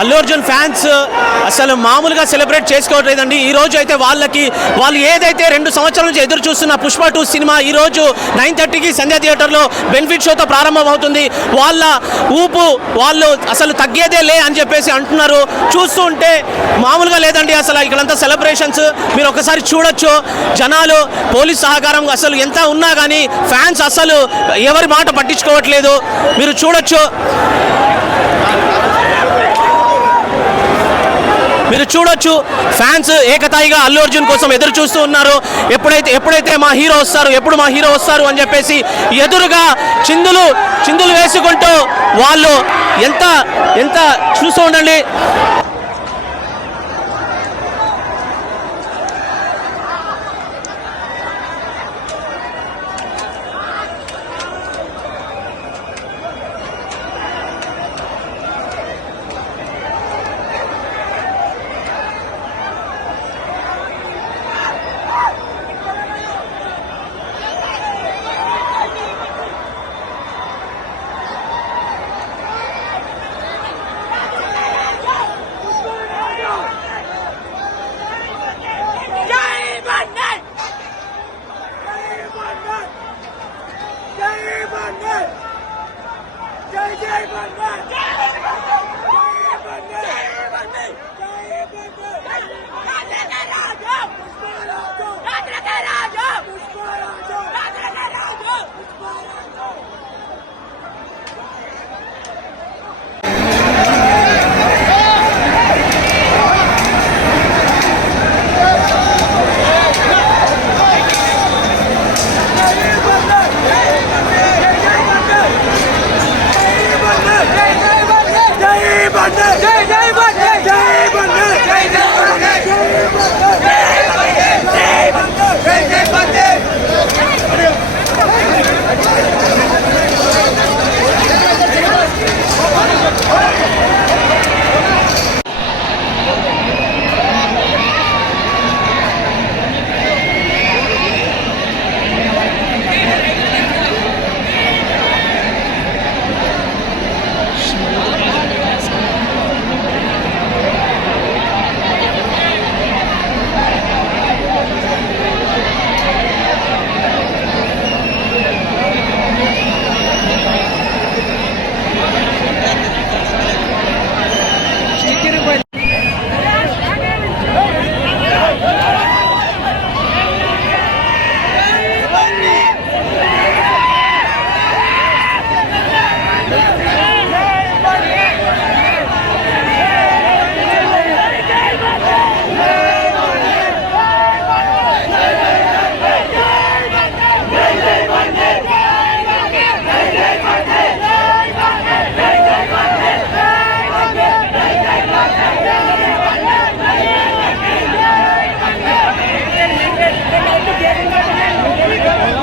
Allu Arjun fans అసలు మామూలుగా celebrate చేసుకోవట్లేదండి. ఈ రోజు అయితే వాళ్ళు ఏదైతే 2 సంవత్సరాల నుంచి ఎదురు చూస్తున్న పుష్ప 2 సినిమా ఈ రోజు 9:30కి సంధ్యా థియేటర్లో బెనిఫిట్ షోతో ప్రారంభం అవుతుంది. వాళ్ళ ఊపు వాళ్ళు అసలు తగ్గేదే లే అని చెప్పేసి అంటున్నారు. చూస్తూ ఉంటే మామూలుగా లేదండి. అసలు ఇక్కడంతా సెలబ్రేషన్స్ మీరు ఒకసారి చూడొచ్చు. జనాలు పోలీస్ సహకారం అసలు ఎంత ఉన్నా కానీ ఫ్యాన్స్ అసలు ఎవరి మాట పట్టించుకోవట్లేదు. మీరు చూడొచ్చు. ఫ్యాన్స్ ఏకతాయిగా అల్లు అర్జున్ కోసం ఎదురు చూస్తూ ఉన్నారు. ఎప్పుడైతే మా హీరో వస్తారు, ఎప్పుడు మా హీరో వస్తారు అని చెప్పేసి ఎదురుగా చిందులు వేసుకుంటూ వాళ్ళు ఎంత చూస్తూ ఉండండి. Jai Bande!